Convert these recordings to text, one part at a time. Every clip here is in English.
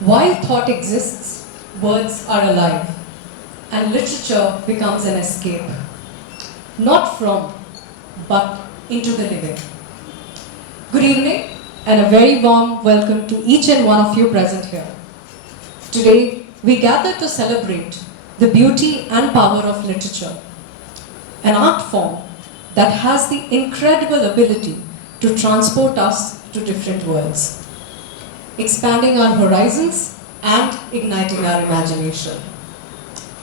While thought exists, words are alive, and literature becomes an escape, not from, but into the living. Good evening, and a very warm welcome to each and one of you present here. Today, we gather to celebrate the beauty and power of literature, an art form that has the incredible ability to transport us to different worlds, expanding our horizons and igniting our imagination.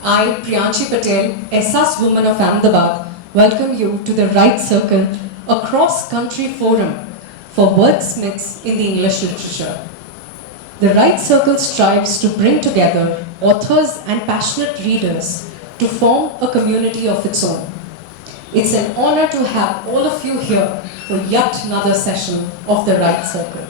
I, Priyanshi Patel, SAS Woman of Ahmedabad, welcome you to the Right Circle, a cross-country forum for wordsmiths in the English literature. The Right Circle strives to bring together authors and passionate readers to form a community of its own. It's an honor to have all of you here for yet another session of the Right Circle.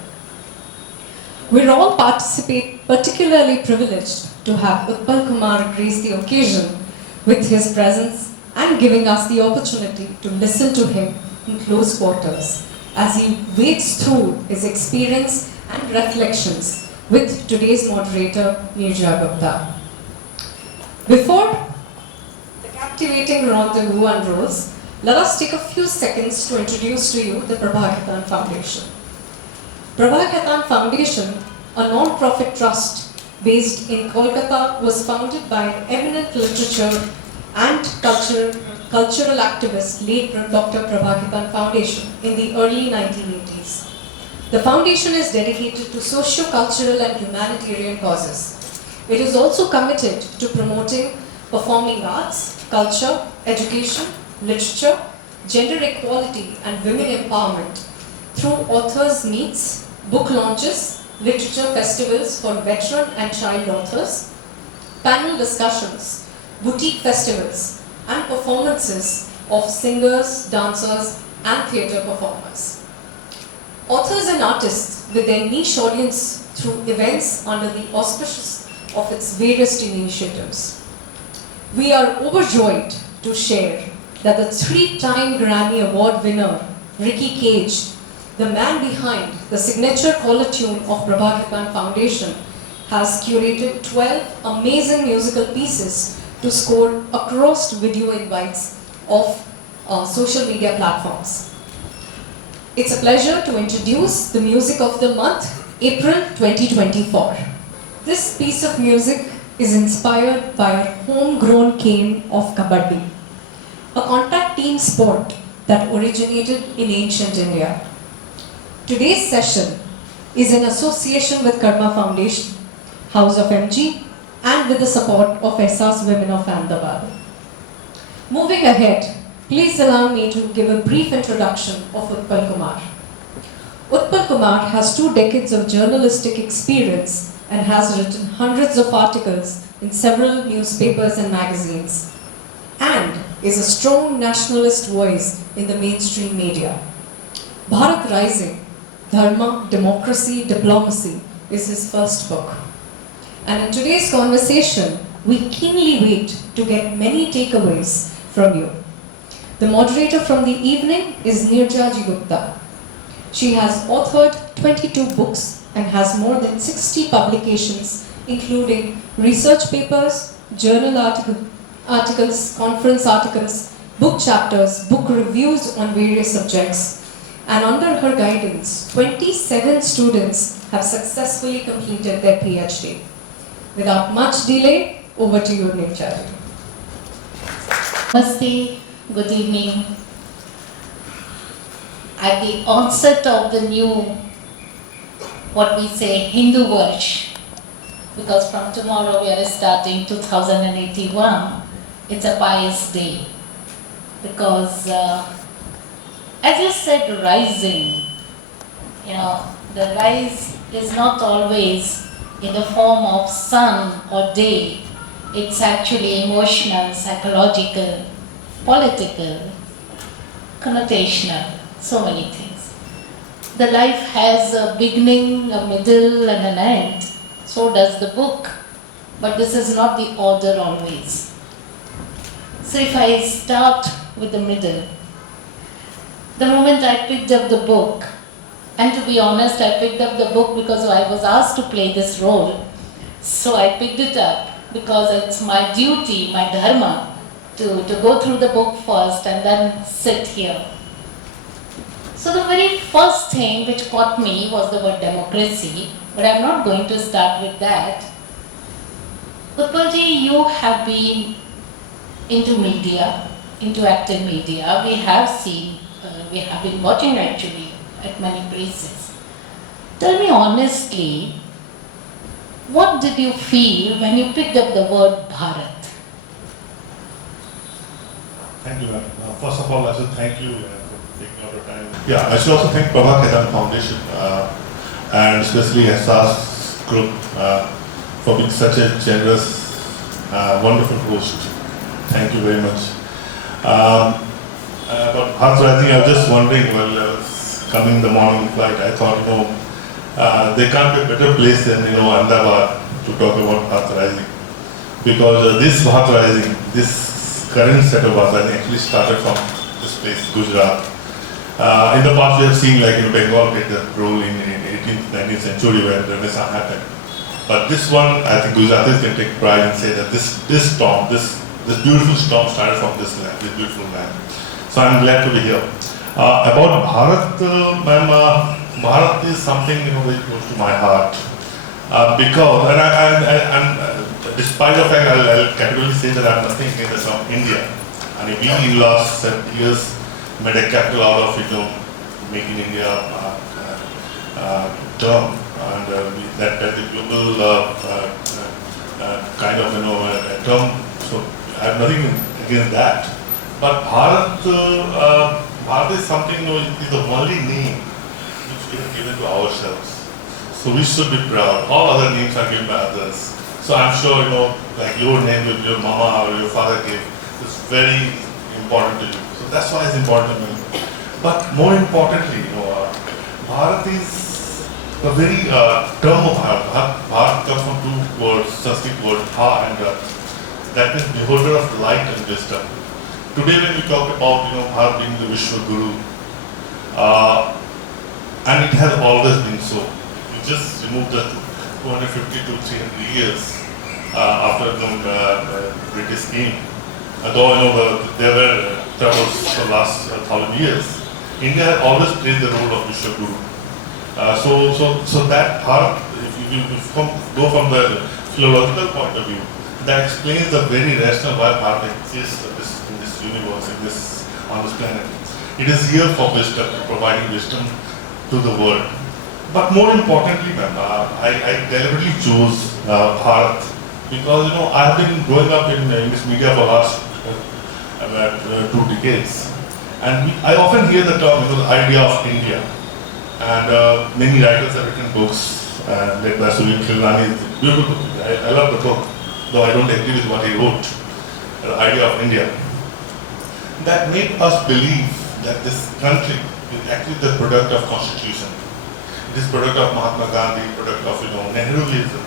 We're all particularly privileged to have Utpal Kumar grace the occasion with his presence and giving us the opportunity to listen to him in close quarters as he wades through his experience and reflections with today's moderator, Nirja Gupta. Before the captivating rendezvous unrolls, let us take a few seconds to introduce to you the Prabha Khaitan Foundation. Prabha Khaitan Foundation, a non-profit trust based in Kolkata, was founded by eminent literature and cultural activist late Dr. Prabha Khaitan Foundation in the early 1980s. The foundation is dedicated to socio-cultural and humanitarian causes. It is also committed to promoting performing arts, culture, education, literature, gender equality and women empowerment through authors' meets, book launches, literature festivals for veteran and child authors, panel discussions, boutique festivals, and performances of singers, dancers, and theatre performers. Authors and artists with their niche audience through events under the auspices of its various initiatives. We are overjoyed to share that the 3-time Grammy Award winner, Ricky Cage, the man behind the signature caller tune of Prabha Khaitan Foundation, has curated 12 amazing musical pieces to score across video invites of social media platforms. It's a pleasure to introduce the music of the month, April 2024. This piece of music is inspired by our homegrown game of Kabaddi, a contact team sport that originated in ancient India. Today's session is in association with Karma Foundation, House of MG, and with the support of SAS Women of Ahmedabad. Moving ahead, please allow me to give a brief introduction of Utpal Kumar. Utpal Kumar has 2 decades of journalistic experience and has written hundreds of articles in several newspapers and magazines, and is a strong nationalist voice in the mainstream media. Bharat Rising, Dharma, Democracy, Diplomacy is his first book. And in today's conversation, we keenly wait to get many takeaways from you. The moderator from the evening is Nirja Gupta. She has authored 22 books and has more than 60 publications, including research papers, journal articles, conference articles, book chapters, book reviews on various subjects. And under her guidance, 27 students have successfully completed their PhD. Without much delay, over to you, Nirja. Namaste, good evening. At the onset of the new, what we say, Hindu Varsh, because from tomorrow we are starting 2081, it's a pious day. Because, as you said, rising, the rise is not always in the form of sun or day. It's actually emotional, psychological, political, connotational, so many things. The life has a beginning, a middle, and an end. So does the book. But this is not the order always. So if I start with the middle, the moment I picked up the book, and to be honest, I picked up the book because I was asked to play this role, So I picked it up because it's my duty, my dharma, to go through the book first and then sit here. So the very first thing which caught me was the word democracy, but I'm not going to start with that. Utpalji, you have been into media, into active media. We have seen, we have been watching actually at many places. Tell me honestly, what did you feel when you picked up the word Bharat? Thank you, ma'am. First of all, I should thank you for taking out the time. Yeah, I should also thank Prabha Khaitan Foundation and especially SAS Group for being such a generous, wonderful host. Thank you very much. About Bharat Rising, I was just wondering, while I was coming in the morning flight, I thought, there can't be a better place than, Ahmedabad to talk about Bharat Rising. Because this Bharat Rising, this current set of Bharat Rising actually started from this place, Gujarat. In the past, we have seen Bengal get the role in 18th, 19th century where the Renaissance happened. But this one, I think Gujaratis can take pride and say that this storm, this beautiful storm started from this land, this beautiful land. So I'm glad to be here. About Bharat, ma'am, Bharat is something very close to my heart. Because, and despite the fact I'll categorically say that I'm nothing against from India. And we in last 7 years made a capital out of making India term, and that's the global kind of term. So I have nothing against that. But Bharat is something, is the only name which we have given to ourselves. So we should be proud. All other names are given by others. So I'm sure, like your name that your mama or your father gave is very important to you. So that's why it's important to me. But more importantly, Bharat is a very term of Bharat. Bharat comes from two words, Sanskrit word, Ha and Rat. That means beholder of light and wisdom. Today when we talk about, Bharat being the Vishwa Guru, and it has always been so. Just remove the 250 to 300 years after the British came. Although there were troubles for the last 1,000 years, India has always played the role of Vishwa Guru. So that part, if you go from the philological point of view, that explains the very rationale why Bharat exists in this universe, on this planet. It is here for wisdom, providing wisdom to the world. But more importantly, ma'am, I deliberately chose Bharat because I have been growing up in English media for the last about 2 decades, and I often hear the term, the idea of India, and many writers have written books, led by Sulim Khilrani. It's a beautiful book. I love the book, though I don't agree with what he wrote. The idea of India that made us believe that this country is actually the product of constitution. It is product of Mahatma Gandhi, product of Nehruism,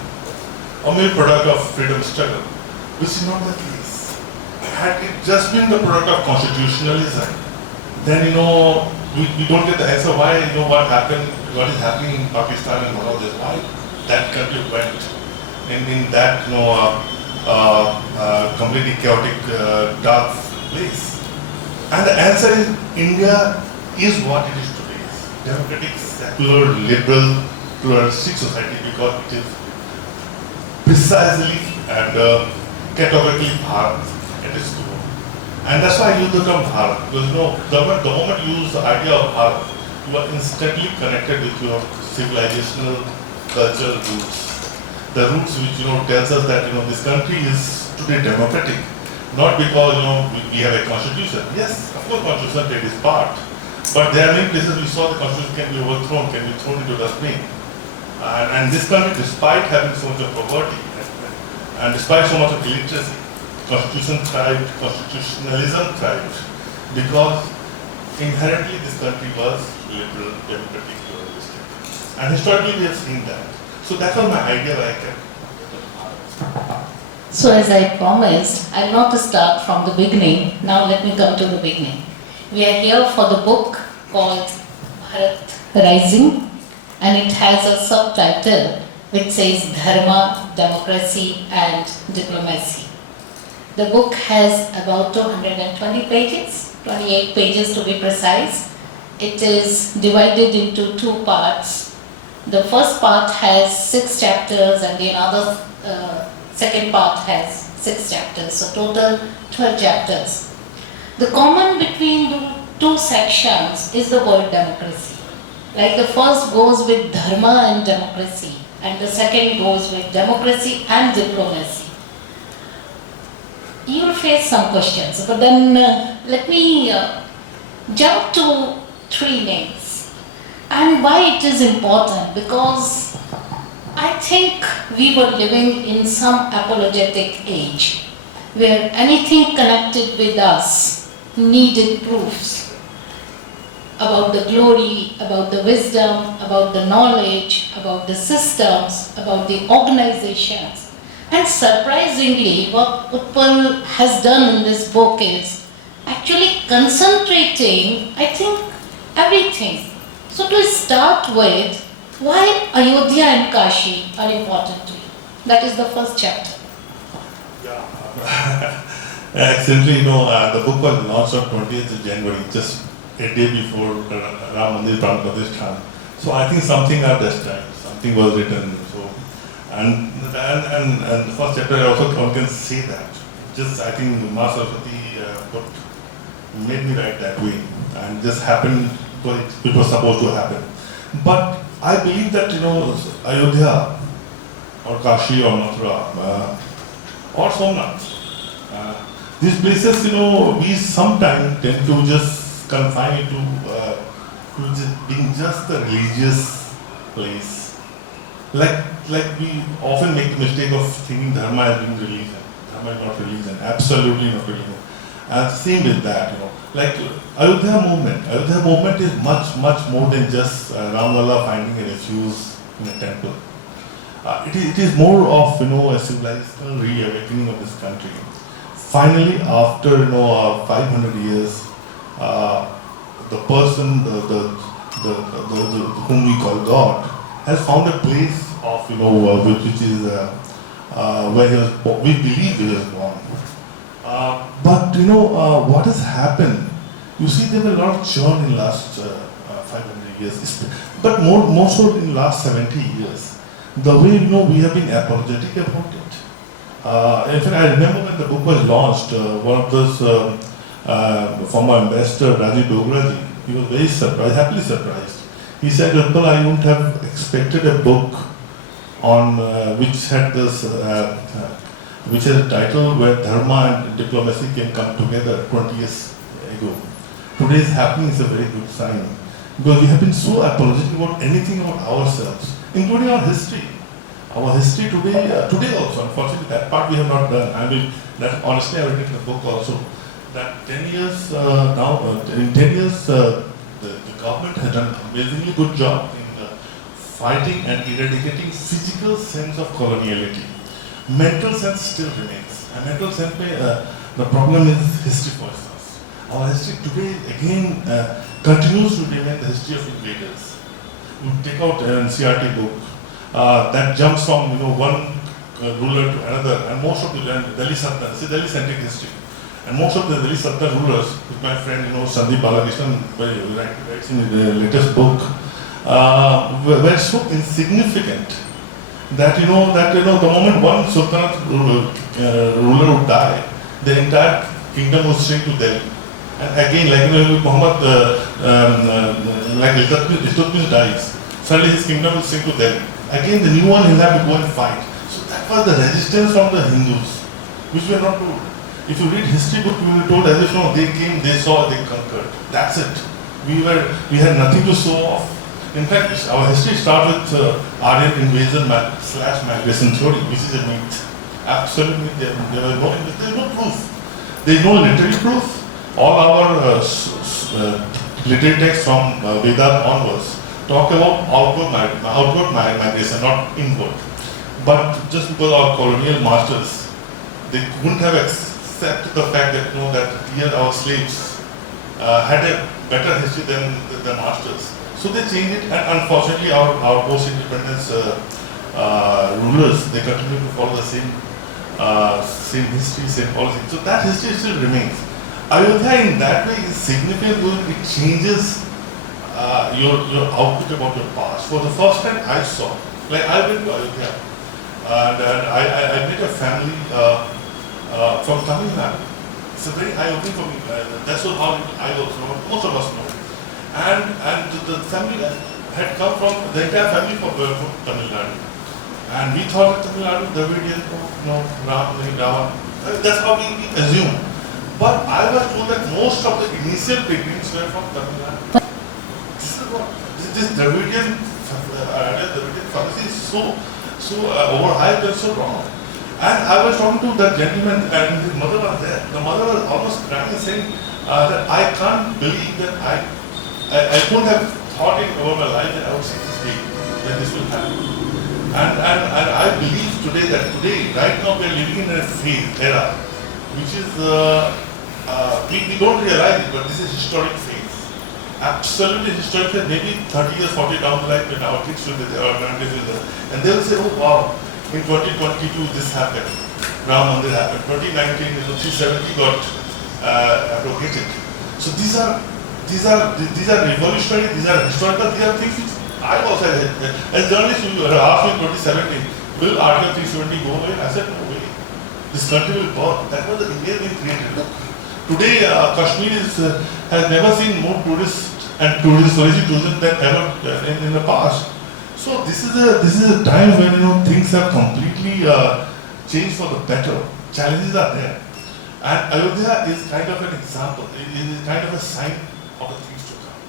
or maybe product of freedom struggle, which is not the case. Had it just been the product of constitutionalism, then we don't get the answer why what happened, what is happening in Pakistan and all this, why that country went in that completely chaotic dark place. And the answer is India is what it is today. Democratic, secular, liberal, pluralistic society because it is precisely and categorically Bharat at its core. And that's why I use the term Bharat, because the moment you use the idea of Bharat, you are instantly connected with your civilizational cultural roots. The roots which tells us that this country is today democratic, not because we have a constitution. Yes, of course constitution played its part. But there are many places we saw the constitution can be overthrown, can be thrown into dustbin. And this country, despite having so much of poverty and despite so much of illiteracy, constitution thrived, constitutionalism thrived, because inherently this country was liberal, democratic, pluralistic. And historically we have seen that. So that was my idea that I kept. So as I promised, I'll not start from the beginning. Now let me come to the beginning. We are here for the book called Bharat Rising, and it has a subtitle, which says Dharma, Democracy and Diplomacy. The book has about 220 pages, 28 pages to be precise. It is divided into two parts. The first part has 6 chapters and the other second part has 6 chapters, so total 12 chapters. The common between the two sections is the word democracy. Like the first goes with dharma and democracy, and the second goes with democracy and diplomacy. You will face some questions, but then let me jump to 3 names. And why it is important? Because I think we were living in some apologetic age where anything connected with us needed proofs about the glory, about the wisdom, about the knowledge, about the systems, about the organizations. And surprisingly, what Utpal has done in this book is actually concentrating, I think, everything. So to start with, why Ayodhya and Kashi are important to you? That is the first chapter. Yeah. Accidentally, the book was launched on 20th of January, just a day before Ram Mandir Pran Pratishthan. So I think something at this time, something was written. So, and the first chapter I also one can say that. Just I think Ma Saraswati made me write that way, and just happened. It was supposed to happen. But I believe that Ayodhya or Kashi or Mathura or Somnath, these places we sometimes tend to just confine it to just being just a religious place. Like we often make the mistake of thinking Dharma as being religion. Dharma is not religion, absolutely not religion. And same with that, like Ayodhya movement is much more than just Ram Lalla finding a refuge in a temple. It is more of a civilizational re-awakening of this country. Finally, after 500 years, the person, the whom we call God, has found a place of which is where he was. We believe he was born. But what has happened? You see, there were a lot of churn in last 500 years, but more so in last 70 years. The way we have been apologetic about it. In fact, I remember when the book was launched, one of those former ambassador, Rajiv Dograji, he was very surprised, happily surprised. He said, "Utpal, I wouldn't have expected a book on which had this." Which is a title where Dharma and diplomacy can come together 20 years ago. Today's happening is a very good sign, because we have been so apologetic about anything about ourselves, including our history. Our history today also, unfortunately, that part we have not done. That honestly I will written in the book also, that 10 years in 10 years, the government has done an amazingly good job in fighting and eradicating physical sense of coloniality. Mental sense still remains. And mental sense, the problem is history for us. Our history today again continues to remain the history of invaders. You take out an NCRT book that jumps from one ruler to another, and most of the Delhi Sultan, it's a Delhi centric history, and most of the Delhi Sultan rulers, with my friend Sandeep Balakrishnan writes in the latest book, were so insignificant. That the moment one sultanate ruler would die, the entire kingdom would shrink to Delhi. And again, like Muhammad, like Iltutmish dies, suddenly his kingdom will shrink to Delhi. Again, the new one will have to go and fight. So that was the resistance from the Hindus, which we are not told. If you read history book, we were told as if they came, they saw, they conquered. That's it. We had nothing to show off. In fact, our history starts with Aryan invasion / migration theory, which is a myth. Absolutely, there is no proof. There is no literary proof. All our literary texts from Vedas onwards talk about outward migration, not inward. But just because our colonial masters, they couldn't have accepted the fact that that here our slaves had a better history than the masters. So they changed it, and unfortunately our post-independence rulers, they continue to follow the same history, same policy. So that history still remains. Ayodhya in that way is significant because it changes your outlook about your past. For the first time I saw, like I've been to Ayodhya and I met a family from Tamil Nadu. It's a very eye-opening for me. That's how I also know, most of us know. And the family had come from, the entire family from Tamil Nadu. And we thought that Tamil Nadu, Dravidian, Ram, that's how we assume. But I was told that most of the initial pilgrims were from Tamil Nadu. This is what, this Dravidian fallacy is so overhyped and so wrong. And I was talking to that gentleman and his mother was there. The mother was almost crying and saying that I can't believe that I couldn't have thought in over my life that I would see this day, that this will happen. And I believe today that right now we are living in a era, which is, we don't realize it, but this is historic phase. Absolutely historic phase, maybe 30 years, 40 down the line when our kids will be there, our grandkids will be there. And they will say, oh wow, in 2022 this happened, Ram Mandir happened, 2019, 370 got abrogated. So these are revolutionary, these are historical, these are things which I also had. As journalists, you asked me in 2017, will Article 370 go away? I said, no way. This country will burn. That was the India being created. Look, today, Kashmir has never seen more tourists and tourism than ever in the past. So this is a time when things have completely changed for the better. Challenges are there, and Ayodhya is kind of an example. It is kind of a sign of the things to come.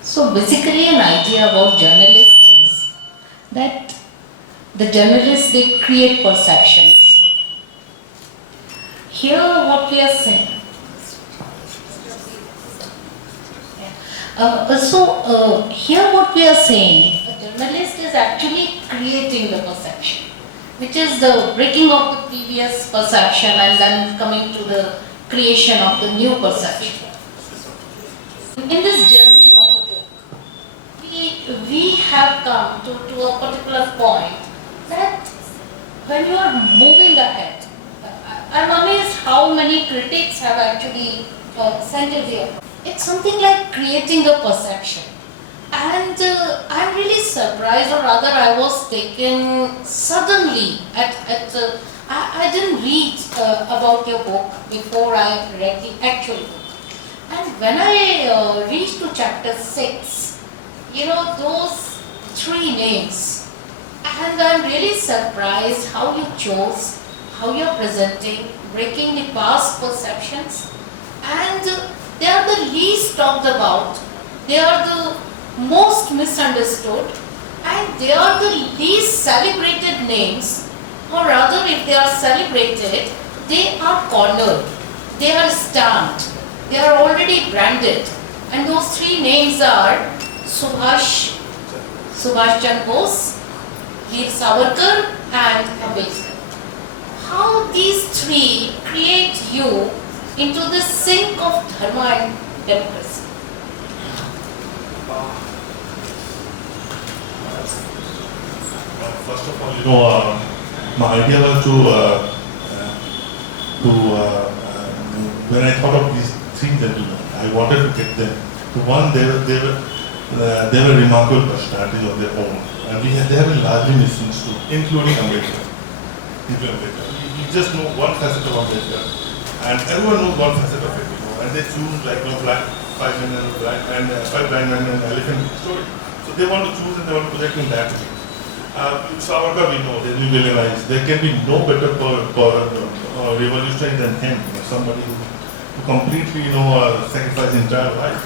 So basically an idea about journalists is that the journalists, they create perceptions. Here what we are saying. Here what we are saying, a journalist is actually creating the perception, which is the breaking of the previous perception and then coming to the creation of the new perception. In this journey of the book, we have come to a particular point that when you are moving ahead, I'm amazed how many critics have actually sent it here. It's something like creating a perception. And I'm really surprised, or rather I was taken suddenly I didn't read about your book before I read the actual book. And when I reached to chapter 6, those 3 names, and I'm really surprised how you chose, how you're presenting, breaking the past perceptions, and they are the least talked about, they are the most misunderstood, and they are the least celebrated names, or rather if they are celebrated, they are cornered, they are stamped, they are already branded, and those 3 names are Subhash Chandra Bose, Veer Savarkar and Ambedkar. How these 3 create you into the sink of dharma and democracy? First of all, my idea was when I thought of these 3 gentlemen, I wanted to get them. To one, they were remarkable personalities of their own, and they have been largely misunderstood, including Ambedkar. You just know one facet of Ambedkar, and everyone knows one facet of it, and they choose black 5 men and 5 blind men and elephant story. So they want to choose and they want to project in that way. Savarkar, we know, we realize there can be no better revolutionary than him, somebody who completely sacrificed his entire life,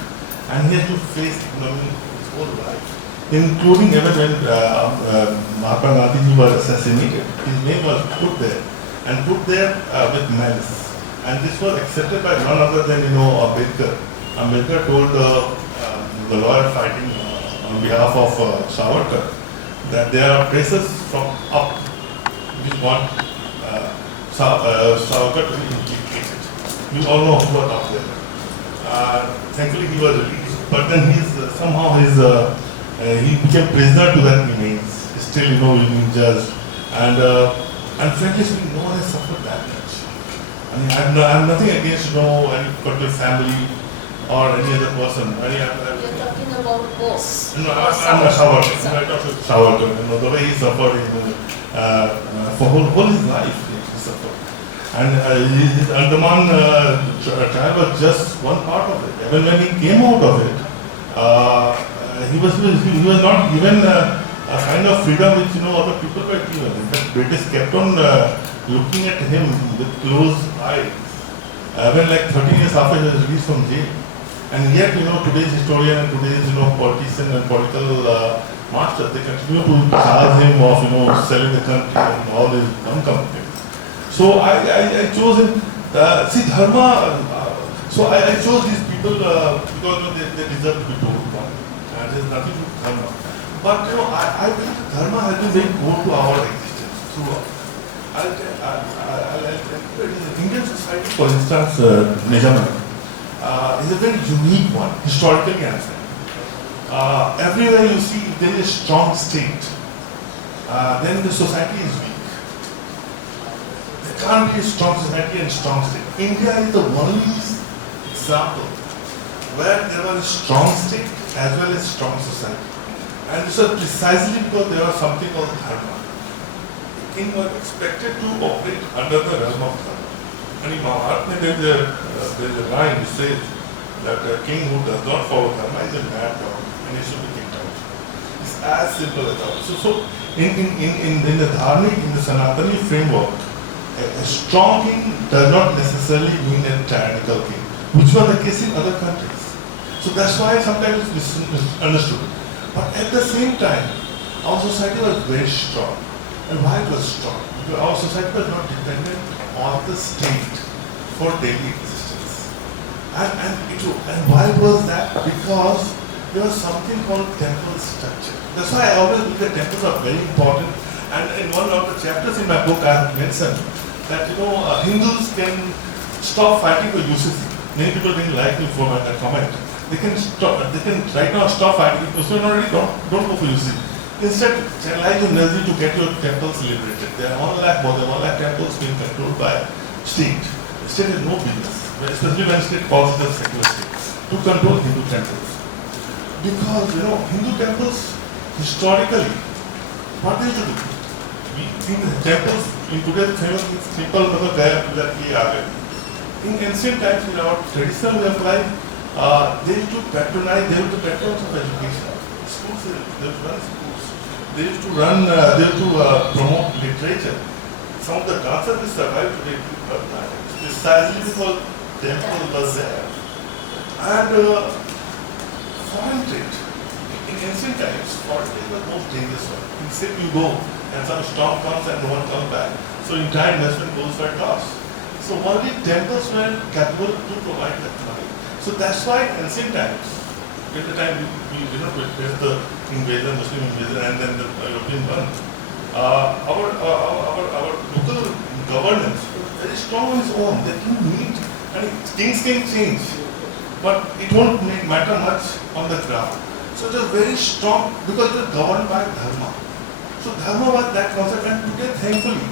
and he had to face economy his whole life, including even when Mahatma Gandhi was assassinated. His name was put there, and put there with malice, and this was accepted by none other than Ambedkar. Ambedkar told the lawyer fighting on behalf of Savarkar that there are places from up which want Savarkar to be implicated. We all know who are up there. Thankfully he was released, but then somehow his He became prisoner to that remains. Still, being judged. And frankly speaking, no one has suffered that much. I mean, I have nothing against, any particular family or any other person. You're talking about boss. No, I'm not Savarkar. I'm not talking Savarkar. The way he suffered, for whole his life, he suffered. And his Andaman trial was just one part of it. Even when he came out of it, he was not given a kind of freedom which other people were given. In fact, British kept on looking at him with closed eyes. When like 13 years after he was released from jail. And yet, today's historian and today's, politician and political masters, they continue to charge him of, selling the country and all these dumb things. So I chose him. See, Dharma, so I chose these people because they deserve to be told one. And there's nothing to Dharma. But, I believe Dharma has been very core to our existence throughout. Indian society, for instance, Nijaman, is a very unique one, historically I'm saying. Everywhere you see there is a strong state, then the society is weak. There can't be a strong society and strong state. India is the only example where there was a strong state as well as strong society. And this was precisely because there was something called dharma. The king was expected to operate under the realm of dharma. And in Mahabharata, there is a line which says that a king who does not follow dharma is a mad dog and he should be kicked out. It's as simple as that. So in the dharmic, in the Sanatani framework, a strong king does not necessarily mean a tyrannical king, which was the case in other countries. So that's why sometimes it's misunderstood. But at the same time, our society was very strong. And why it was strong? Because our society was not dependent on the state for daily existence. And why was that? Because there was something called temple structure. That's why I always believe that temples are very important. And in one of the chapters in my book, I have mentioned that Hindus can stop fighting for UCC. Many people didn't like me for that comment. They can right now stop fighting because you already don't go for UCC. Instead, channelize your energy to get your temples liberated. There are more than 1 lakh temples being controlled by state. The state has no business, especially when state calls it a secular state, to control Hindu temples. Because Hindu temples historically, what they used to do? We think the temples in today's famous people in ancient times in our traditional way of life, they used to patronize, they were the patrons of education. Schools, they used to run schools. They used to run, they used to promote literature. Some of the dancers which survived today, precisely because temple was there. And foreign trade. In ancient times, foreign trade was the most dangerous one. In say you go and some storm comes and no one comes back. So entire investment goes for a toss. So only temples were capable to provide that money. So that's why in ancient times, at the time we witnessed the invasion, Muslim invasion, and then the European one. Our local governance was very strong on its own. They didn't need, things can change, but it won't matter much on the ground. So it was very strong because it was governed by dharma. So dharma was that concept, and today, thankfully,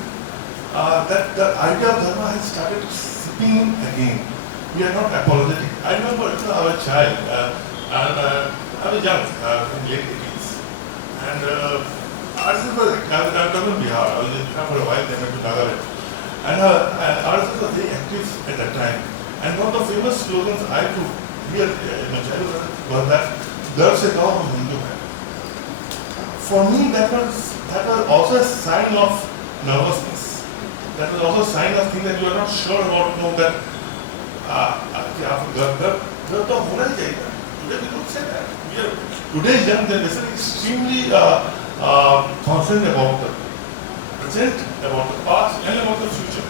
that the idea of dharma has started seeping in again. We are not apologetic. I remember I was a child, and I was young, in late 80s. And RSS was, I was talking Bihar, I was in Bihar for a while, then I went to Nagaland. And RSS was very active at that time. And one of the famous slogans I took here in my childhood was that, "Gar se gaon hum Hindu hai." For me, that was also a sign of nervousness. That was also a sign of things that you are not sure about, that gar to hona hi chahiye. Today we don't say that. Today's young generation is extremely concerned about the present, about the past, and about the future.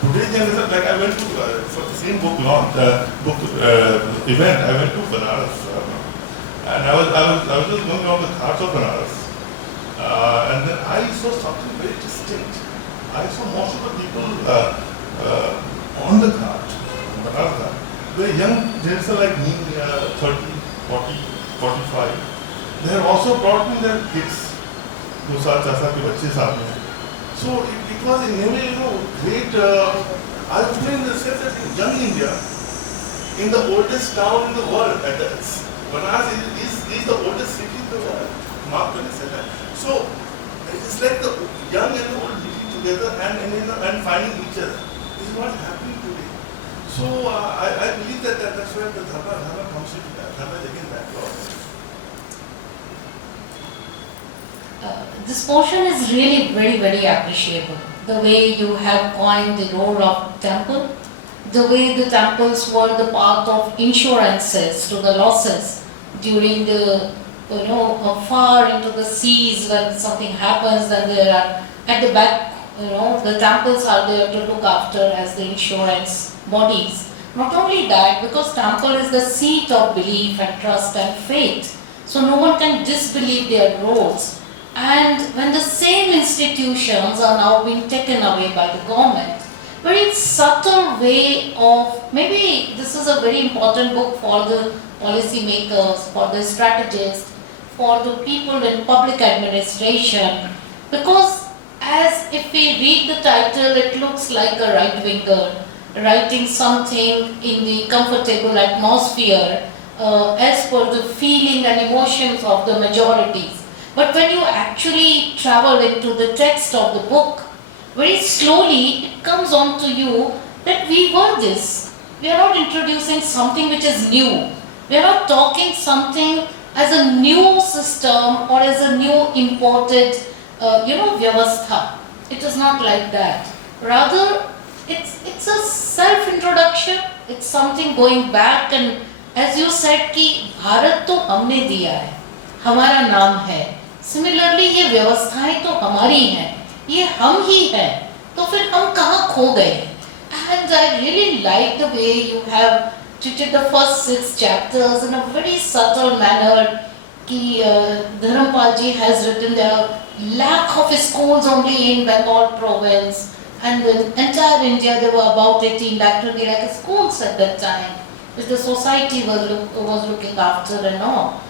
Today's generation, like I went to, for the same book launch, event, I went to Banaras. And I was just going around the ghats of Banaras. And then I saw something very distinct. I saw most of the people on the ghat, Banaras ghat, very young generation like me, 30, 40, 45. they have also brought in their kids. 2 साल 4 साल के बच्चे साथ में हैं. So it was in a way, great. I was doing the sense that in young India, in the oldest town in the world, Banaras is the oldest city in the world. Mark Twain said that. So it's like the young and the old living together and finding each other. This is what happening today. So I believe that's where the dharma comes into that. Dharma is again that law. This portion is really very, very appreciable. The way you have coined the role of temple, the way the temples were the part of insurances to the losses during the, far into the seas when something happens, then there are at the back, the temples are there to look after as the insurance bodies. Not only that, because temple is the seat of belief and trust and faith, so no one can disbelieve their roles. And when the same institutions are now being taken away by the government, very subtle way of, maybe this is a very important book for the policy makers, for the strategists, for the people in public administration, because as if we read the title, it looks like a right-winger writing something in the comfortable atmosphere as per the feeling and emotions of the majorities. But when you actually travel into the text of the book, very slowly it comes on to you that we were this. We are not introducing something which is new. We are not talking something as a new system or as a new imported, vyavastha. It is not like that. Rather, it's a self-introduction. It's something going back, and as you said कि भारत तो हमने दिया है, हमारा नाम है. Similarly, ये व्यवस्थाएं तो हमारी हैं, ये हम ही हैं, तो फिर हम कहाँ खो गए? And I really like the way you have treated the first 6 chapters in a very subtle manner. कि Dharampal ji has written there are lack of schools only in Bengal province, and in entire India there were about 18 lakh schools at that time, which the society was looking after and all.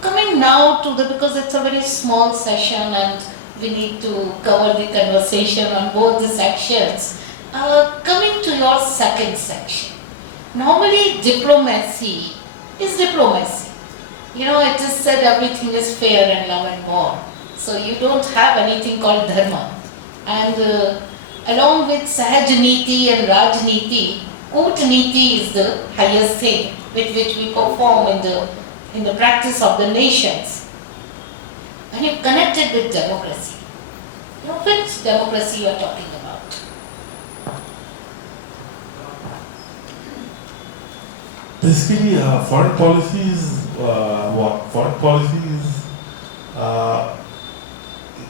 Coming now to because it's a very small session and we need to cover the conversation on both the sections. Coming to your second section. Normally diplomacy is diplomacy. It is said everything is fair and love and war. So you don't have anything called dharma. And along with Sahaj-niti and Raj-niti, Kut-niti is the highest thing with which we perform in the practice of the nations. When you connect it with democracy, which democracy you are talking about? Basically, foreign policy is what? Foreign policy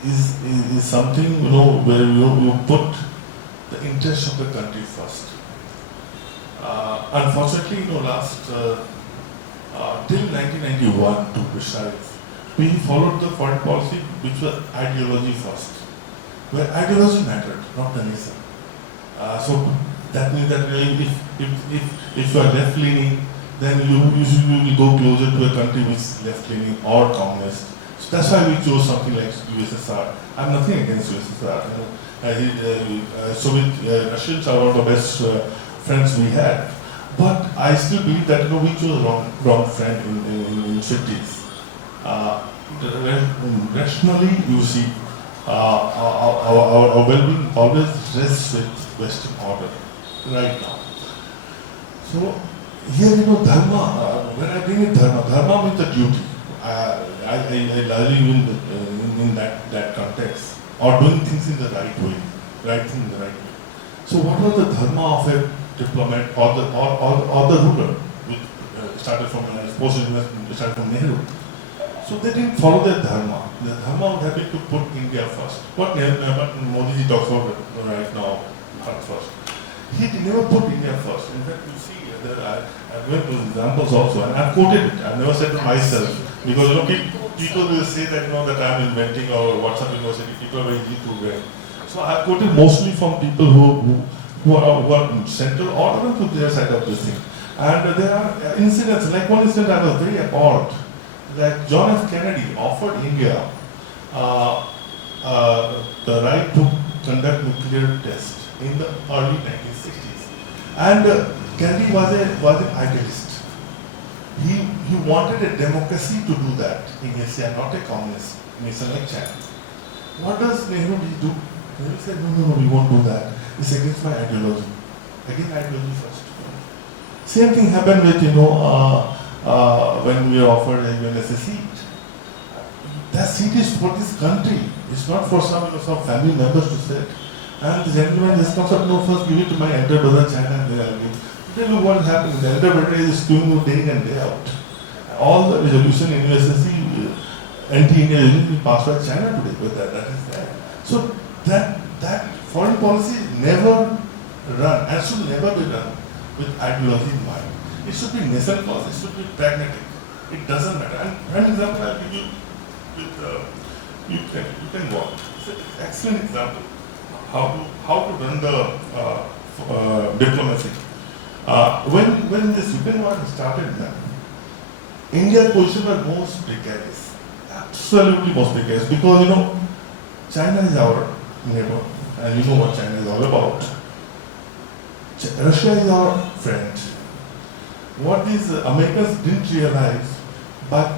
is something where you put the interest of the country first. Unfortunately, last till 1991, to be precise, we followed the foreign policy which was ideology first, where ideology mattered, not the nation. So that means that really if you are left-leaning, then you usually go closer to a country which is left-leaning or communist. So that's why we chose something like USSR. I have nothing against USSR. Soviet Russians are one of the best friends we had. But I still believe that we chose wrong friend in 50s. Rationally, you see, our well-being always rests with Western order right now. So here, dharma. When I bring in dharma means the duty. I largely in that context, or doing things in the right way, right thing in the right way. So what was the dharma of a diplomat or the ruler, which started from started from Nehru? So they didn't follow their dharma. The dharma would have been to put India first. What Modi ji talks about right now, first. He never put India first. In fact, you see, I went to examples also, and I've quoted it. I've never said it myself, because people will say that that I'm inventing or WhatsApp University. People are very easy to read. So I've quoted mostly from people who are central or even to their side of this thing. And there are incidents, like one incident I was very appalled. that John F. Kennedy offered India uh, the right to conduct nuclear tests in the early 1960s. And Kennedy was an idealist. He wanted a democracy to do that in Asia, not a communist nation like China. What does Nehru do? Nehru said, no, we won't do that. It's against my ideology. Again, ideology first. Same thing happened with, when we were offered a UNSA seat. That seat is for this country. It's not for some family members to sit. And the gentleman just comes up, no, first give it to my elder brother China and then I'll give. Today look what is happening. The elder brother is doing day in and day out. All the resolution in USSC, anti-India resolution passed by China today, but that is there. So that foreign policy never run and should never be done with ideology in mind. It should be nation first, it should be pragmatic. It doesn't matter. And an example I'll give you with Ukraine war. It's an excellent example how to run the diplomacy. When this Ukraine war started, India's position was most precarious, absolutely most precarious, because China is our neighbor, and you know what China is all about. Russia is our friend. What these Americans didn't realize, but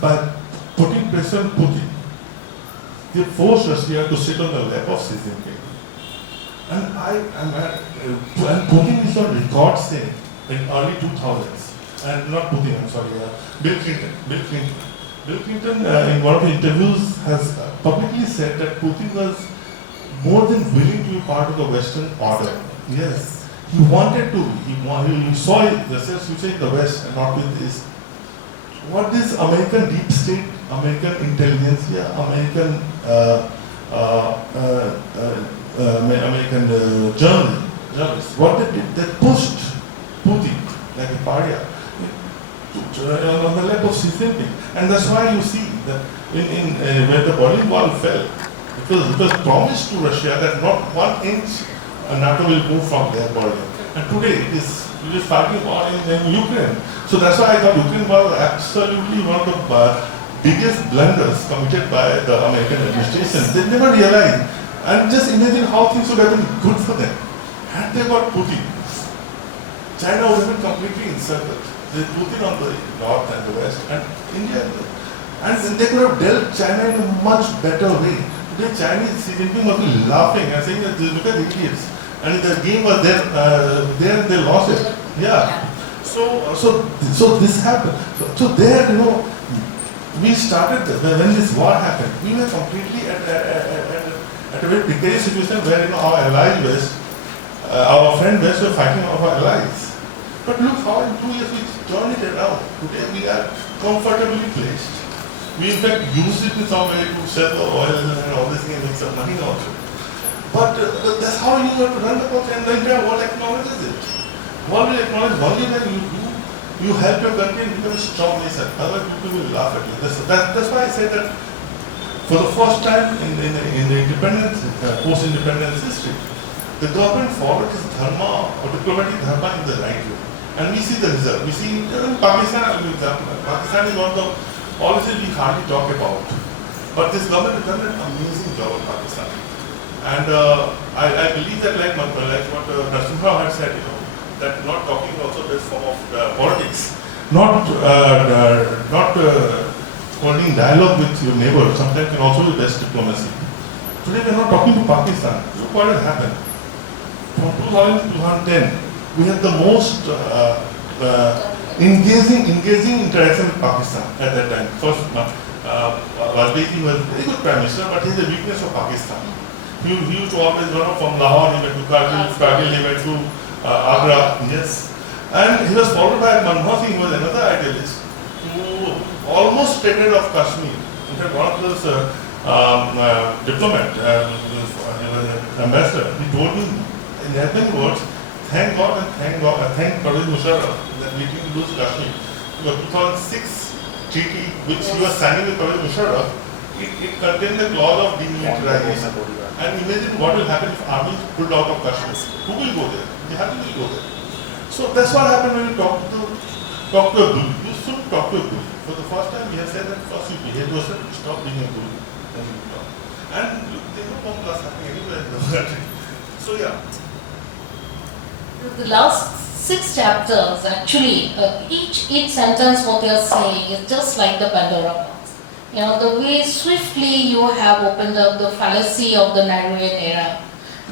by putting pressure on Putin, they forced Russia to sit on the lap of Xi Jinping. And Putin is on record saying in early 2000s, and not Putin, I'm sorry, Bill Clinton. Bill Clinton, in one of the interviews, has publicly said that Putin was more than willing to be part of the Western order. Yes, he wanted to. He saw yourself in the West and not with this. What this American deep state, American intelligence, American journalists, what they did, they pushed Putin like a pariah on the lap of Xi Jinping. And that's why you see that when the Berlin Wall fell, it was promised to Russia that not 1 inch NATO will move from their border. And today it is fighting war in Ukraine. So that's why I thought Ukraine was absolutely one of the biggest blunders committed by the American administration. They never realized. And just imagine how things would have been good for them. Had they got Putin, China would have been completely encircled. They Putin on the north and the west, and India. And they could have dealt China in a much better way. Today Chinese Xi Jinping must be laughing and saying that look at the idiots. And the game was there, they lost it. Yeah. So this happened. So there, we started, when this war happened, we were completely at a very precarious situation where our allies West, our friend West were fighting our allies. But look how in 2 years we turned it around. Today we are comfortably placed. We in fact use it in some way to sell the oil and all this thing and make some money also. But that's how you have to run the country, and the entire world acknowledges it. World will acknowledge only when you help your country and become a strong nation. Otherwise people will laugh at you. That's why I said that for the first time in the independence, post-independence history, the government followed its dharma or diplomatic dharma in the right way. And we see the result. We see in Pakistan, for example. Pakistan is one of the policies we hardly talk about. But this government has done an amazing job in Pakistan. And I believe that like what Narasimha had said, that not talking also this form of politics, not holding dialogue with your neighbor sometimes can also be best diplomacy. Today we are not talking to Pakistan. Look what has happened. From 2000 to 2010, we had the most engaging interaction with Pakistan at that time. First, Vajpayee was a very good prime minister, but he has a weakness for Pakistan. He used to always run from Lahore, he went to Kargil, he went to Agra, yes. And he was followed by Manmohan Singh, who was another idealist, who almost traded off Kashmir. In fact, one of those diplomat, he was an ambassador, he told me in as many words, thank God, thank Pervez Musharraf that we didn't lose Kashmir. The 2006 treaty, which he was signing with Pervez Musharraf, it contained the clause of demilitarization. And imagine what will happen if army is pulled out of Kashmir. Who will go there? Jihadi will go there. So that's what happened when you talk to a bully. You should talk to a bully. For the first time we have said that first you behave yourself, stop being a guru, then you talk. And look, there's no bomb blast happening anywhere in the country. So yeah. The last 6 chapters, actually, each sentence what you're saying is just like the Pandora box. You know, the way swiftly you have opened up the fallacy of the Nehruvian era,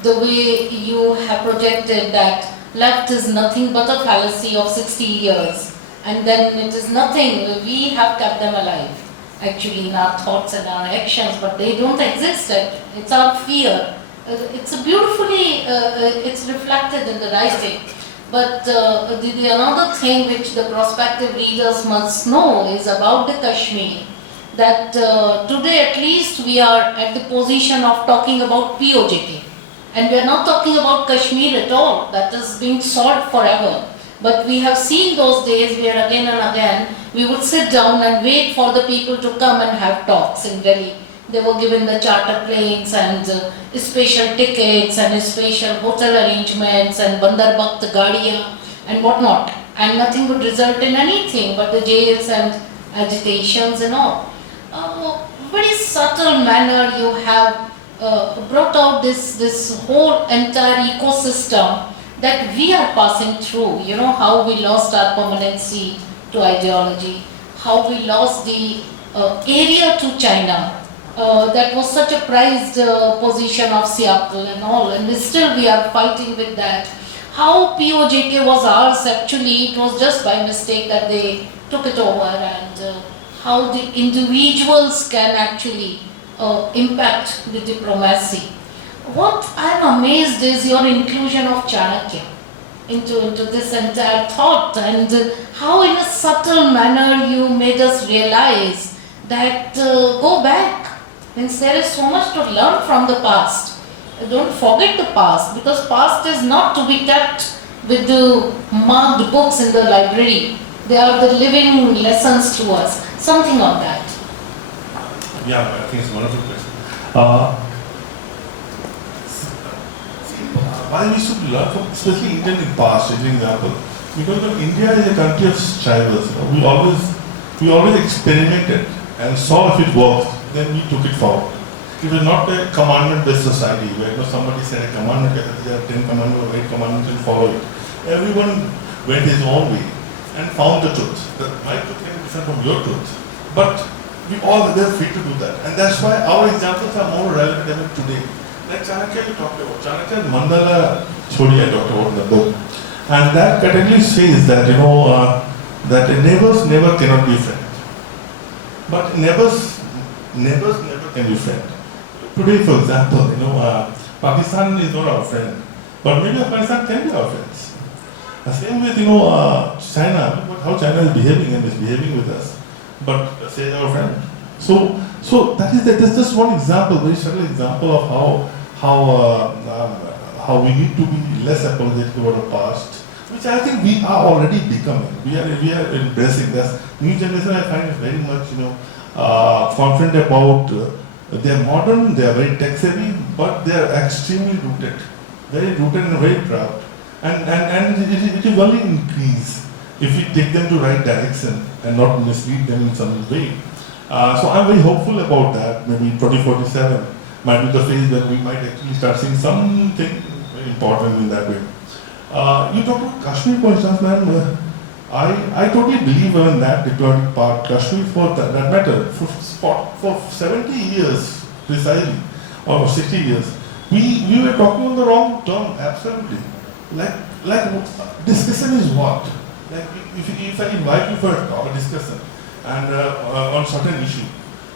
the way you have projected that left is nothing but a fallacy of 60 years, and then it is nothing, we have kept them alive, actually, in our thoughts and our actions, but they don't exist, it's our fear. It's a beautifully, it's reflected in the writing. But the another thing which the prospective readers must know is about the Kashmir, that today at least we are at the position of talking about POJK. And we are not talking about Kashmir at all, that is being solved forever. But we have seen those days where again and again we would sit down and wait for the people to come and have talks in Delhi. They were given the charter planes and special tickets and special hotel arrangements and Bandar Bakht Gadiya and whatnot. And nothing would result in anything but the jails and agitations and all. Very subtle manner you have brought out this whole entire ecosystem that we are passing through. You know, how we lost our permanency to ideology, how we lost the area to China. That was such a prized position of Seattle and all, and still we are fighting with that. How POJK was ours, actually it was just by mistake that they took it over, and how the individuals can actually impact the diplomacy. What I am amazed is your inclusion of Chanakya into this entire thought, and how in a subtle manner you made us realize that go back. Means there is so much to learn from the past. Don't forget the past, because past is not to be kept with the marked books in the library. They are the living lessons to us. Something of that. Yeah, I think it's a wonderful question. Why we should learn from, especially Indian in past, as an example, because India is a country of strivers. You know, we always experimented and saw if it works, then we took it forward. It was not a commandment-based society where somebody said a commandment, there are 10 commandments or 8 commandments and follow it. Everyone went his own way and found the truth. My truth can be different from your truth, but we all were free to do that. And that's why our examples are more relevant even today. Like Chanakya you talked about, Chanakya's Mandala Chori I talked about in the book. And that category says that, that neighbors never cannot be friends. But neighbors never can be friends. Today, for example, Pakistan is not our friend, but maybe Afghanistan can be our friends. The same with, China, how China is behaving and misbehaving with us, but say our friend. So that is just one example, very subtle example of how we need to be less apologetic about the past, which I think we are already becoming. We are embracing this. New generation, I find, is very much, confident about. They are modern, they are very tech savvy, but they are extremely rooted and very proud. And it will only increase if we take them to right direction and not mislead them in some way. So I'm very hopeful about that. Maybe 2047 might be the phase when we might actually start seeing something very important in that way. You talked about Kashmir, for instance, man. I totally believe in that diplomatic part. Kashmir, for that matter, for 70 years precisely, or 60 years, we were talking on the wrong term, absolutely. Like discussion is what? Like if I invite you for a discussion and on certain issue,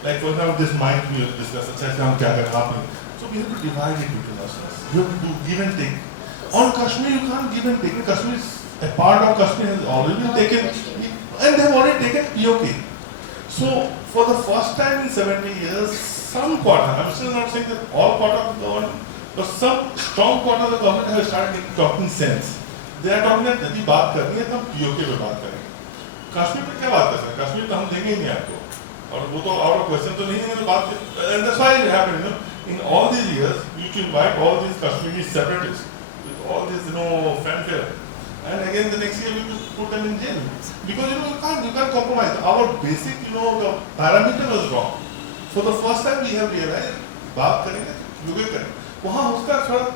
like for example this might be a discussion, so we have to divide it between ourselves. You have to do give and take. On Kashmir you can't give and take. Kashmir is a part of Kashmir has already been taken, and they have already taken POK. So for the first time in 70 years, some quarter, I'm still not saying that all part of the government, but some strong part of the government have started talking sense. They are talking that यदि बात करनी है तो हम POK पे बात करेंगे. कश्मीर पे क्या बात कर सकते हैं? कश्मीर तो हम देंगे ही नहीं आपको. और वो तो out of question तो नहीं है तो बात. And that's why it happened. In all these years, you can invite all these Kashmiri separatists with all this fanfare. and again the next year we will put them in jail. Because you can't compromise. Our basic, the parameter was wrong. For the first time we have realized, बात करेंगे, युगे करें. वहाँ उसका थोड़ा,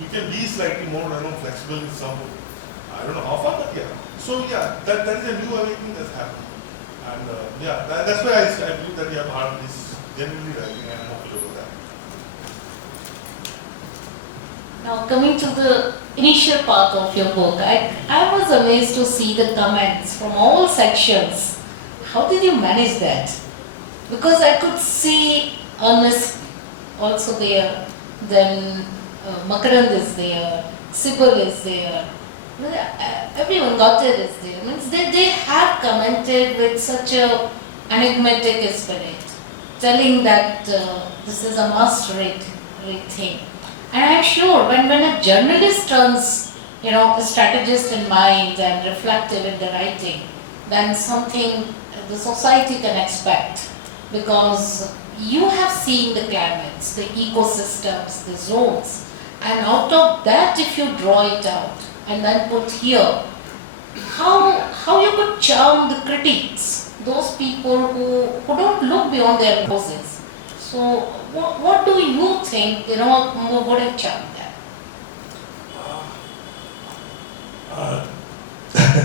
we can be slightly more, flexible in some, I don't know how far, but yeah. So yeah, that is a new awakening that's happened. And that's why I believe that your heart is genuinely rising, and I'm hopeful about that. Now coming to the initial part of your book, I was amazed to see the comments from all sections. How did you manage that? Because I could see Ernest also there, then Makarand is there, Sibal is there, everyone, Gautar is there. Means they have commented with such a enigmatic spirit, telling that this is a must-read thing. And I'm sure when a journalist turns, a strategist in mind and reflective in the writing, then something the society can expect, because you have seen the climates, the ecosystems, the zones, and out of that, if you draw it out and then put here, how you could charm the critics, those people who don't look beyond their noses. So what do you think, would have charmed them?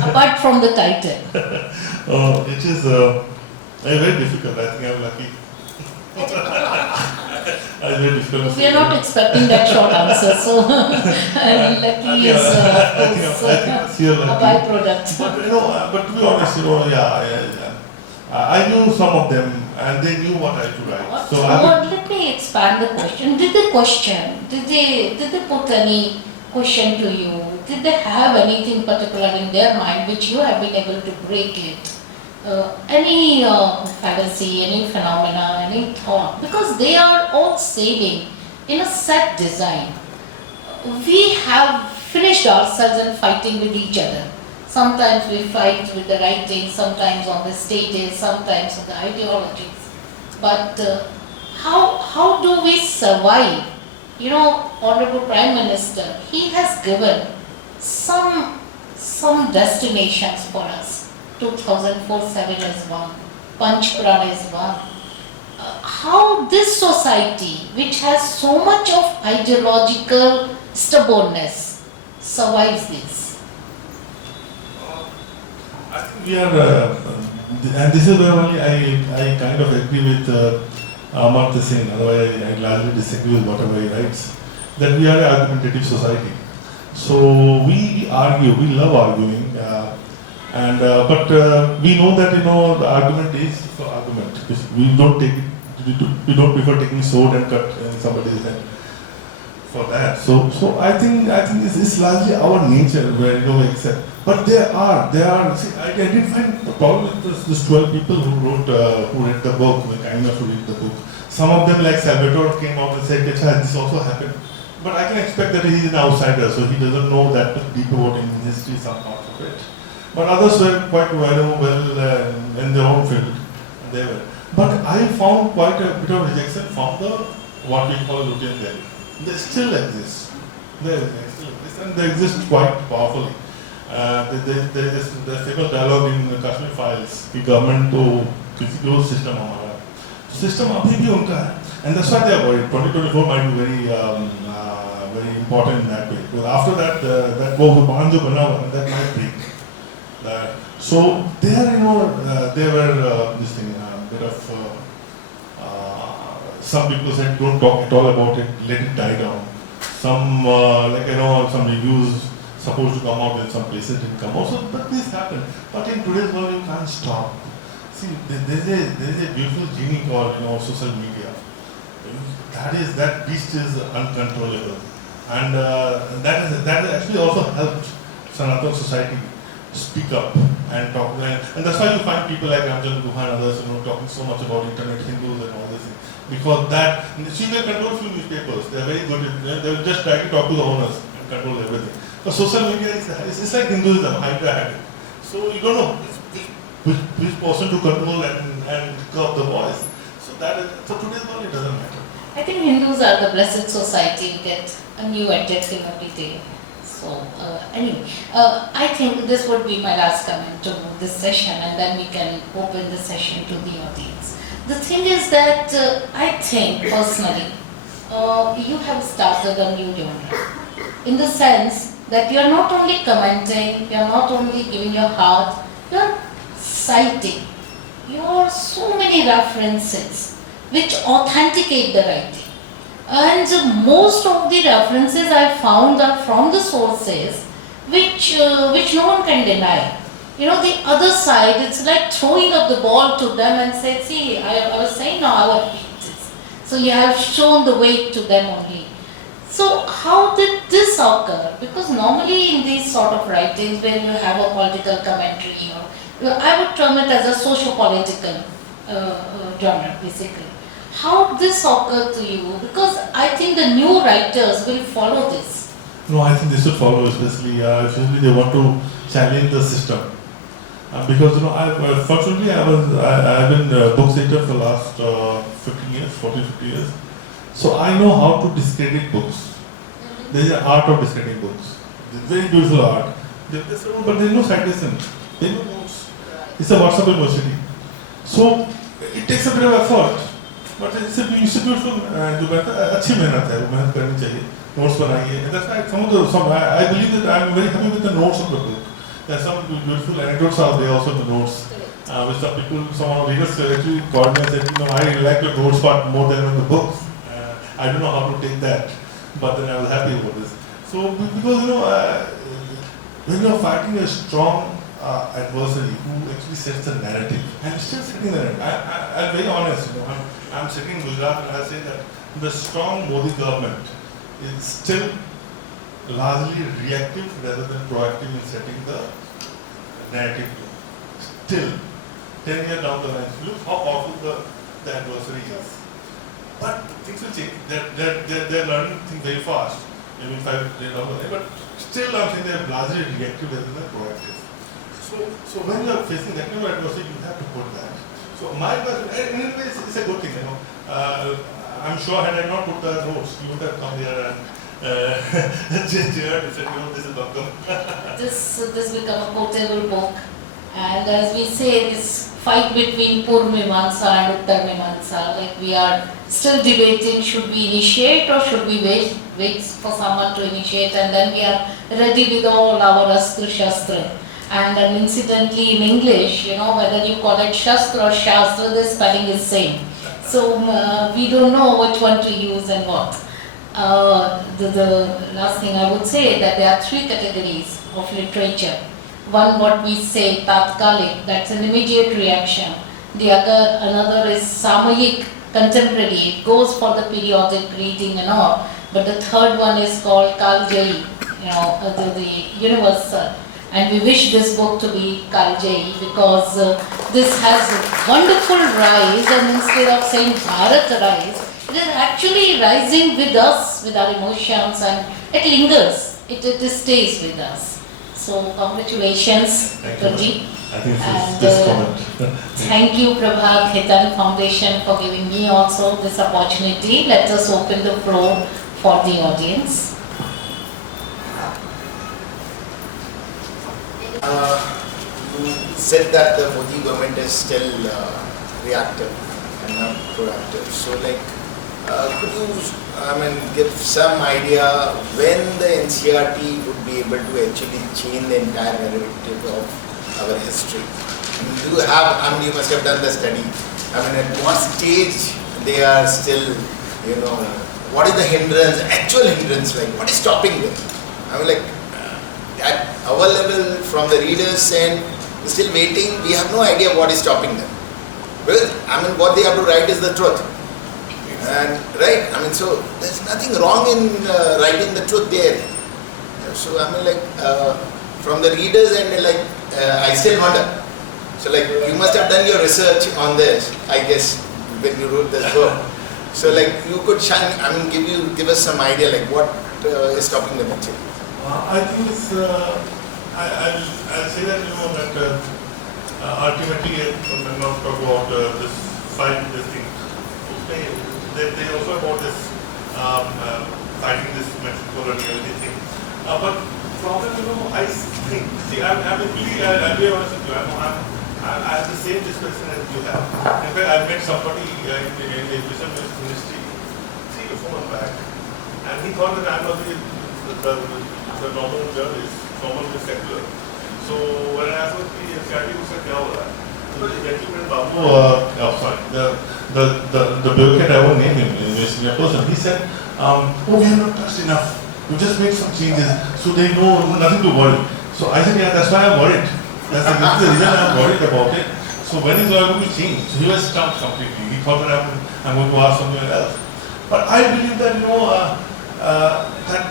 Apart from the title. It is very difficult. I think I'm lucky. Very difficult. We are not expecting that short answer, so lucky is of course a byproduct. But to be honest, I knew some of them, and they knew what I had to write. Let me expand the question. Did they question? Did they put any question to you? Did they have anything particular in their mind which you have been able to break it? Any fantasy, any phenomena, any thought? Because they are all sailing in a set design. We have finished ourselves and fighting with each other. Sometimes we fight with the writing, sometimes on the stages, sometimes on the ideologies. But how do we survive? Honorable Prime Minister, he has given some destinations for us. 2004-7 is one, Panchpran is one. How this society, which has so much of ideological stubbornness, survives this? I think we are, and this is where only I kind of agree with Amartya Singh, otherwise I largely disagree with whatever he writes, that we are an argumentative society. So we argue, we love arguing, but we know that the argument is for argument. We don't take it, we don't prefer taking sword and cut somebody's head for that. So I think it's largely our nature where we accept. But there are. See, I didn't find the problem with these 12 people who read the book, who kind enough to read the book. Some of them, like Salvatore, came out and said, this also happened. But I can expect that he's an outsider, so he doesn't know that deep about in history, some parts of it. But others were quite well in their own field. They were. But I found quite a bit of rejection from the what we call routine theory. They still exist. They still exist, and they exist quite powerfully. There's famous dialogue in Kashmir Files कि government तो किसी को system हमारा system अभी भी उनका है, and that's why they are worried. 2024 might be very important in that way. Because after that that वो बांध जो बना हुआ that might break. So there they were this thing bit of some people said don't talk at all about it, let it die down. Some some reviews supposed to come out in some places didn't come out. So, but this happened. But in today's world, you can't stop. See, there's a beautiful genie called social media. That beast is uncontrollable, and that has actually also helped Sanatana society speak up and talk. And that's why you find people like Ramjan Guha and others talking so much about internet Hindus and all this thing. Because that, see, they control few newspapers. They're very good. They will just try to talk to the owners and control everything. But social media is like Hinduism, Hydra had it. So you don't know which person to control and curb the voice. So for today's world it doesn't matter. I think Hindus are the blessed society, get a new adjective every day. So anyway, I think this would be my last comment to this session, and then we can open the session to the audience. The thing is that I think personally, you have started a new genre, in the sense that you are not only commenting, you are not only giving your heart, you are citing. You are so many references which authenticate the writing. And most of the references I found are from the sources which no one can deny. You know, the other side, it's like throwing up the ball to them and say, see, I was saying now I would beat this. So you have shown the weight to them only. So how did this occur? Because normally in these sort of writings where you have a political commentary, or I would term it as a socio-political genre basically. How this occurred to you? Because I think the new writers will follow this. No, I think they should follow, especially they want to challenge the system. Because fortunately I've been a book editor for the last 15 years, 40-50 years. So I know how to discredit books. There is an art of discrediting books. It's very beautiful art. But there is no citation. There is no notes. It's a WhatsApp university. So it takes a bit of effort. But it's a beautiful, जो कहता है अच्छी मेहनत है, वो मेहनत करनी चाहिए, notes बनाइए. And that's why I believe that I'm very happy with the notes of the book. There are some beautiful anecdotes out there also in the notes, which some of our readers actually called me and said, I like the notes part more than the book. I don't know how to take that, but then I was happy about this. So because when you're fighting a strong adversary who actually sets the narrative, and still setting the narrative. I'm very honest, I'm sitting in Gujarat and I say that the strong Modi government is still largely reactive rather than proactive in setting the narrative. Still, 10 years down the line, look how powerful the adversary is. But things will change. They're learning things very fast. Maybe 5 years down the line, but still I'm saying they're largely reactive rather than proactive. So when you're facing that kind of adversity, you have to put that. So my question, anyway, it's a good thing, I'm sure had I not put the notes, you would have come here and cheered and said, this is welcome. This become a quotable book, and as we say, this fight between Purv Mimamsa and Uttar Mimamsa, like we are still debating, should we initiate or should we wait for someone to initiate, and then we are ready with all our Astra Shastra. And incidentally in English, whether you call it Shastra or Shastra, the spelling is same. So we don't know which one to use and what. The last thing I would say that there are 3 categories of literature. One, what we say tatkalik, that's an immediate reaction. Another is samayik, contemporary, it goes for the periodic reading and all. But the third one is called kaljayi, the universal. And we wish this book to be kaljayi because this has a wonderful rise, and instead of saying Bharat rise, it is actually rising with us, with our emotions, and it lingers, it stays with us. So congratulations, Pradeep. I think this comment. Thank you, Prabha Khitan Foundation, for giving me also this opportunity. Let us open the floor for the audience. You said that the Modi government is still reactive and not proactive. So, could you, give some idea when the NCRT would be able to actually change the entire narrative of our history? Do you have? You must have done the study. At what stage they are still, what is the hindrance, actual hindrance? What is stopping them? At our level, from the readers end, we're still waiting. We have no idea what is stopping them. Because what they have to write is the truth. And right, so there's nothing wrong in writing the truth there. So from the readers end, I still wonder. So you must have done your research on this, I guess, when you wrote this book. So you could give us some idea what is stopping them actually. I think it's, I'll say that, that ultimately, when we talk about this fight, this thing, they also about this fighting this Mexico and everything. But problem, I think, see, I'm really, I'll be honest with you, I have the same discussion as you have. In fact, I met somebody in the education ministry 3 or 4 months back, and he thought that I'm not the normal journalist, normal secular. So when I asked him, he said, "क्या हो रहा है?" So the gentleman Babu, sorry, the bureaucrat, I won't name him, the senior person, he said, we have not touched enough. We just made some changes, so they know nothing to worry. So I said, yeah, that's why I'm worried. That's the reason I'm worried about it. So when is going to change? So he was stumped completely. He thought that I'm going to ask something else. But I believe that, that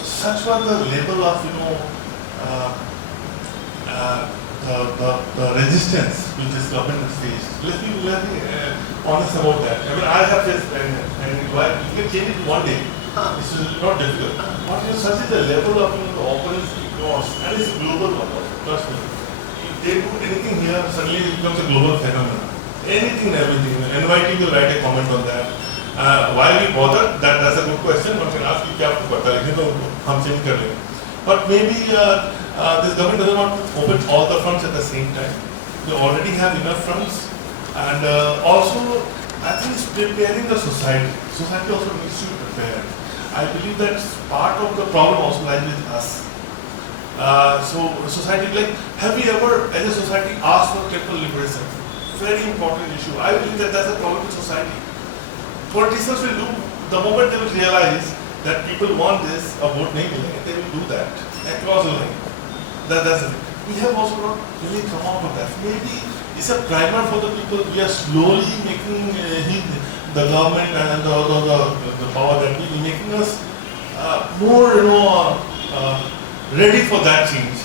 such was the level of, the resistance which this government has faced. Let's be very honest about that. I mean, I have faced, and you can change it one day. This is not difficult. But such is the level of the opponents across, and it's a global one. Trust me. If they do anything here, suddenly it becomes a global phenomenon. Anything and everything. NYT will write a comment on that. Why we bother? That's a good question. One can ask, क्या आपको पता है? हम change कर लेंगे. But maybe this government does not open all the fronts at the same time. They already have enough fronts, and also I think it's preparing the society. Society also needs to be prepared. I believe that part of the problem also lies with us. So society, have we ever, as a society, asked for temple liberation? Very important issue. I believe that that's a problem with society. Politicians will do, the moment they will realize that people want this, a vote nahi milenge, they will do that across the line. That's the thing. We have also not really come out of that. Maybe it's a primer for the people. We are slowly making the government and the power that we are making us more ready for that change.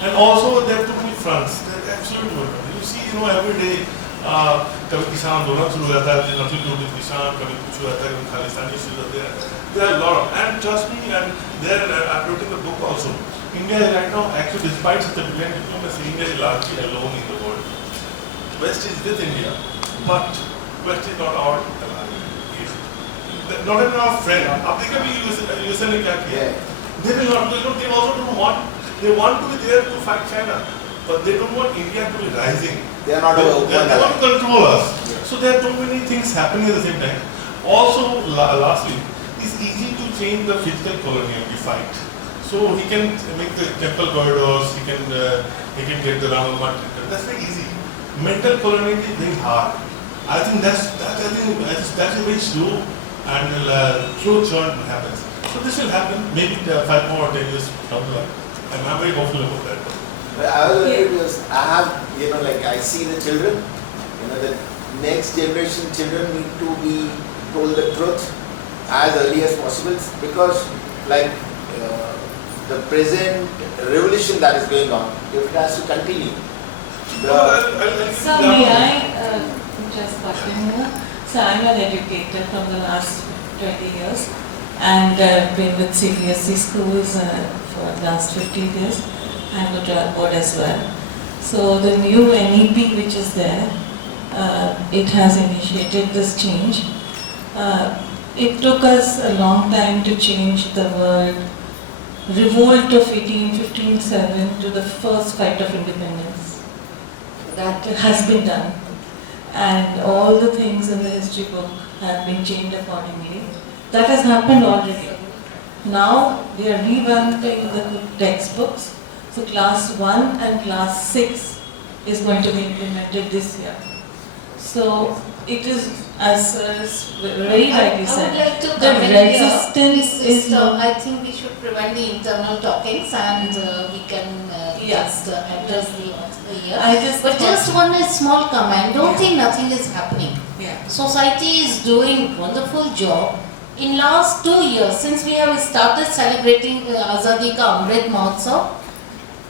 And also there have to be fronts. They're absolutely wonderful. You see, every day कभी किसान आंदोलन शुरू हो जाता है, nothing to do with किसान, कभी कुछ हो जाता है, कभी खालिस्तानी शुरू होते हैं. There are a lot of, and trust me, and there I've written the book also. India is right now, actually, despite such a brilliant diplomacy, India is largely alone in the world. West is with India, but West is not our ally. Not even our friend. अब देखिए अभी USA ने क्या किया? They will not. They also don't want. They want to be there to fight China, but they don't want India to be rising. They are not They want to control us. Yeah. So there are too many things happening at the same time. Also, lastly, it's easy to change the physical colonial we fight. So he can make the temple corridors. He can get the Ramamat. That's very easy. Mental coloniality is very hard. I think that's very slow and slow churn happens. So this will happen maybe 5 more or 10 years down the line. And I'm very hopeful about that. But I was wondering because I have, I see the children, the next generation children need to be told the truth as early as possible because the present revolution that is going on, if it has to continue. So may I just butt in here? So I'm an educator from the last 20 years and been with CBSE schools for the last 15 years and the board as well. So the new NEP which is there, it has initiated this change. It took us a long time to change the word revolt of 1857 to the first fight of independence. That has been done. And all the things in the history book have been changed accordingly. That has happened already. Now we are revamping the textbooks. So class 1 and class 6 is going to be implemented this year. So it is, as very rightly said, I would like to the comment here. resistance is not. I think we should prevent the internal talkings and we can just address the here. But just one small comment. Don't think nothing is happening. Yeah. Society is doing wonderful job. In last 2 years, since we have started celebrating Azadi Ka Amrit Mahotsav,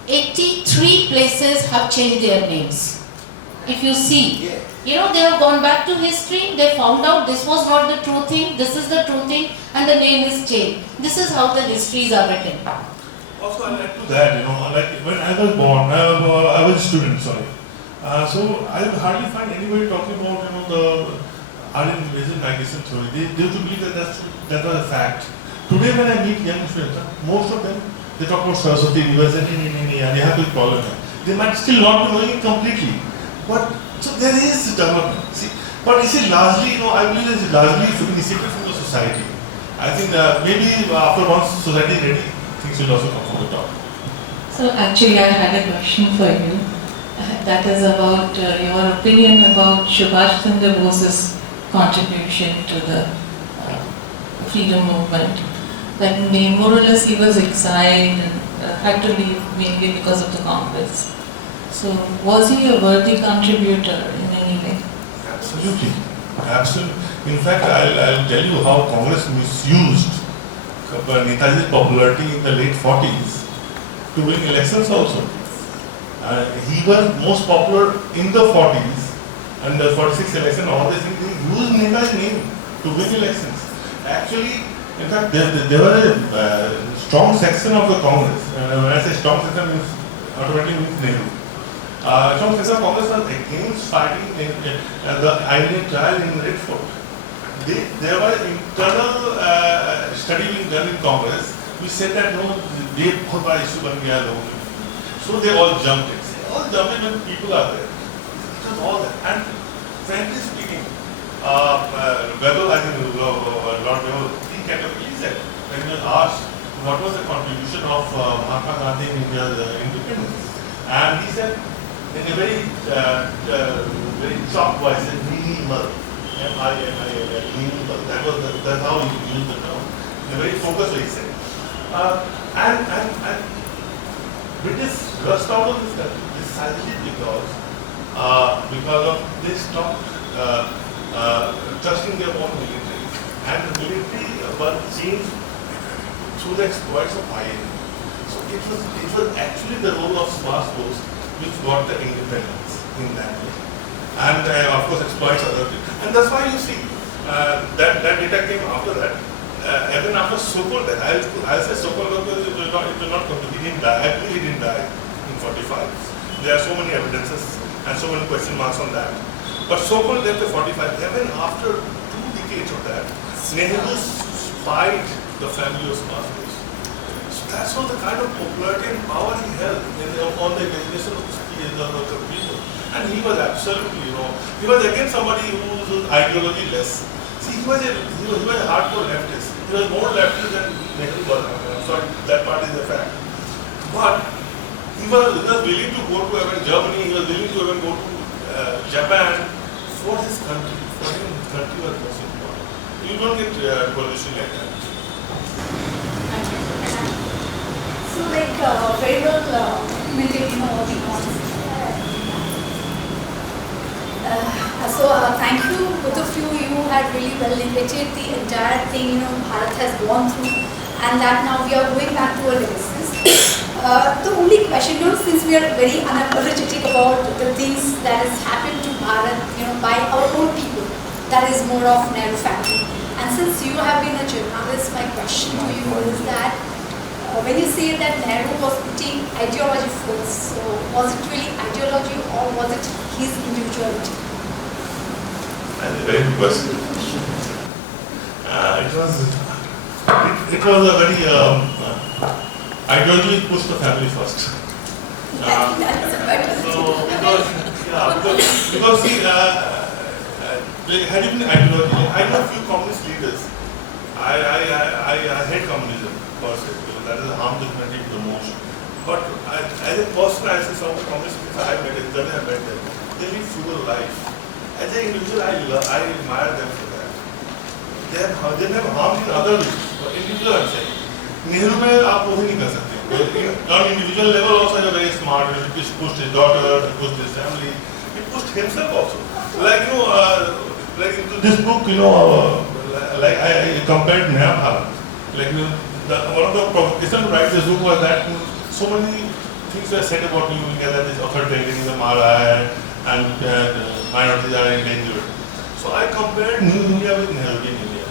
83 places have changed their names. If you see, they have gone back to history, they found out this was not the true thing, this is the true thing, and the name is changed. This is how the histories are written. Also, I'll add to that, when I was born, I was a student, sorry. So I hardly find anybody talking about, the Aryan invasion migration theory. They used to believe that that was a fact. Today when I meet young students, most of them, they talk about Saraswati University and they have a problem. They might still not be knowing it completely. But, so there is development. See, but you see, largely, I believe it's largely initiative from the society. I think maybe after once society is ready, things will also come from the top. So actually I had a question for you. That is about your opinion about Subhash Chandra Bose's contribution to the freedom movement. That more or less he was exiled and had to leave mainly because of the Congress. So was he a worthy contributor in any way? Absolutely. Absolutely. In fact, I'll tell you how Congress misused Netaji's popularity in the late 40s to win elections also. He was most popular in the 40s and the 46 election, all these things, he used Netaji's name to win elections. Actually, in fact, there was a strong section of the Congress, and when I say strong section, means automatically means Nehru. Strong section of Congress was against fighting the INA trial in Red Fort. There was internal study being done in Congress. We said that no, they बहुत बड़ा issue बन गया लोगों में. So they all jumped in. All jumped in when people are there. It was all that. And frankly speaking, Weber, I think Lord Weber, he categorically said when he was asked what was the contribution of Mahatma Gandhi in India's independence, and he said in a very chalk voice, minimal, M-I-N-I-L, minimal. That's how he used the term. In a very focused way, he said. And British rushed out of this country precisely because of they stopped trusting their own military, and the military was changed through the exploits of INA. So it was actually the role of Subhash Bose which got the independence in that way, and of course exploits other things. And that's why you see that data came after that. Even after so-called death, I'll say so-called because it will not come to. He didn't die. I believe he didn't die in 45. There are so many evidences and so many question marks on that. But so-called death of 45, even after 2 decades of that, Nehru spied the family of Subhash Bose. So that's what the kind of popularity and power he held on the imagination of the people. And he was absolutely, he was again somebody who was ideology-less. See, he was a hardcore leftist. He was more leftist than Nehru was. I'm sorry, that part is a fact. But he was willing to go to even Germany, he was willing to even go to Japan for his country. For him, his country was most important. You don't get position like that. So very well maintaining all the points. Thank you, both of you. You had really well narrated the entire thing Bharat has gone through, and that now we are going back to our legacies. The only question, since we are very unapologetic about the things that has happened to Bharat, by our own people, that is more of Nehru family. And since you have been a journalist, my question to you is that when you say that Nehru was putting ideology first, so was it really ideology or was it his individuality? That's a very good question. It was a very ideology pushed the family first. Because see, had it been ideology, I know a few communist leaders. I hate communism per se, because that is a harm to humanity the most. But as a person, I see some of the communist people I met, they live frugal life. As an individual, I admire them for that. They never harmed in other ways. But individual, I'm saying. Nehru में आप वो भी नहीं कर सकते. On individual level also he was very smart. He pushed his daughter, he pushed his family, he pushed himself also. Like like into this book, like I compared Naya Bharat. Like one of the provocation to write this book was that so many things were said about New India, that this authoritarianism and minorities are endangered. So I compared New India with Nehruvian India.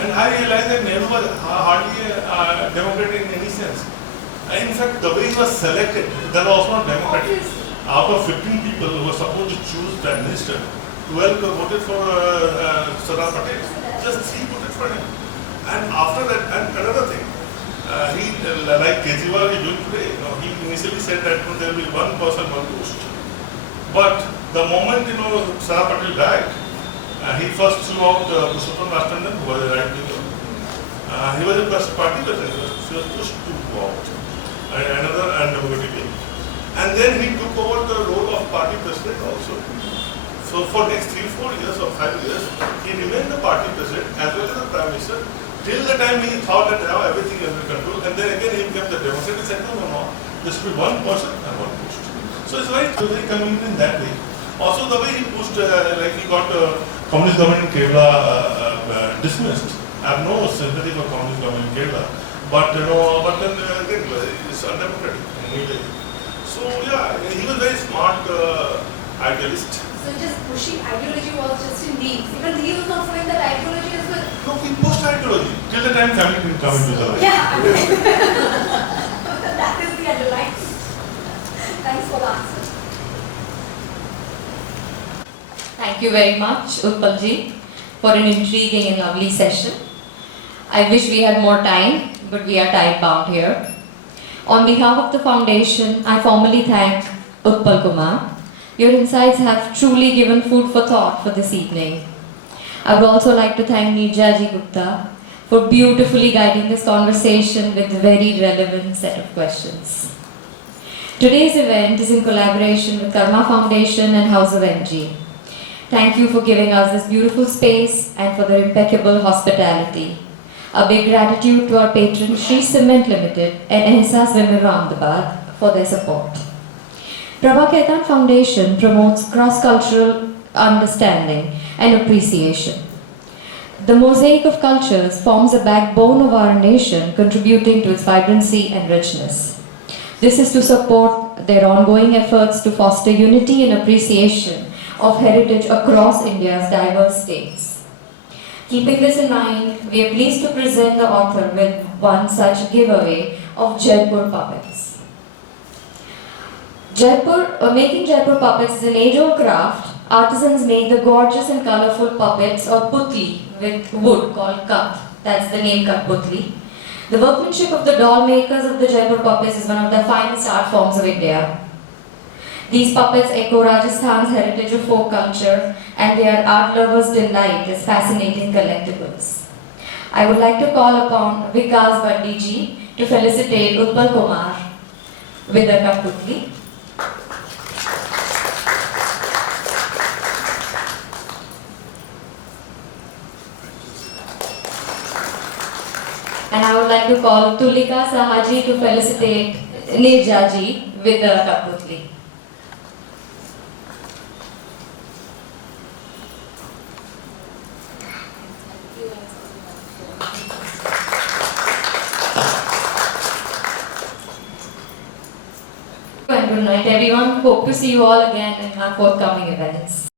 And I realized that Nehru was hardly a Democrat in any sense. And in fact, the way he was selected, that was also not democratic. Out of 15 people who were supposed to choose Prime Minister, 12 voted for Sardar Patel. Just 3 voted for him. And after that, and another thing, he, like Kejriwal is doing today, he initially said that there will be one person, one post. But the moment, Sara Patel died, he first threw out Pushottam Rajtandon, who was a right winger. He was a party president, he was pushed to go out. And another undemocratic wing. And then he took over the role of party president also. So for next 3-4 years or 5 years, he remained the party president as well as the prime minister till the time he thought that now everything is under control. And then again he became the democratic said no, there should be one person and one post. So it's very convenient in that way. Also the way he pushed, like he got communist government in Kerala dismissed. I have no sympathy for communist government in Kerala. But then again, it's undemocratic. So yeah, he was very smart idealist. So just pushing ideology was just in Leeds. Even Leeds was not following that ideology as well. No, he pushed ideology till the time family didn't come into the life. Yeah, I mean, that is the underlying. Thanks for the answer. Thank you very much, Utpalji, for an intriguing and lovely session. I wish we had more time, but we are time bound here. On behalf of the foundation, I formally thank Utpal Kumar. Your insights have truly given food for thought for this evening. I would also like to thank Neerjaji Gupta for beautifully guiding this conversation with a very relevant set of questions. Today's event is in collaboration with Karma Foundation and House of MG. Thank you for giving us this beautiful space and for their impeccable hospitality. A big gratitude to our patron Shree Cement Limited and Ehsas Women Ahmedabad for their support. Prabha Khaitan Foundation promotes cross-cultural understanding and appreciation. The mosaic of cultures forms a backbone of our nation, contributing to its vibrancy and richness. This is to support their ongoing efforts to foster unity and appreciation of heritage across India's diverse states. Keeping this in mind, we are pleased to present the author with one such giveaway of Jaipur puppets. Making Jaipur puppets is an age-old craft. Artisans make the gorgeous and colorful puppets or putli with wood called kat. That's the name Katputli. The workmanship of the doll makers of the Jaipur puppets is one of the finest art forms of India. These puppets echo Rajasthan's heritage of folk culture, and they are art lovers' delight as fascinating collectibles. I would like to call upon Vikas Bandi ji to felicitate Utpal Kumar with a Katputli. And I would like to call Tulika Sahaji to felicitate Neerjaji with a Katputli. And good night everyone. Hope to see you all again in our forthcoming events.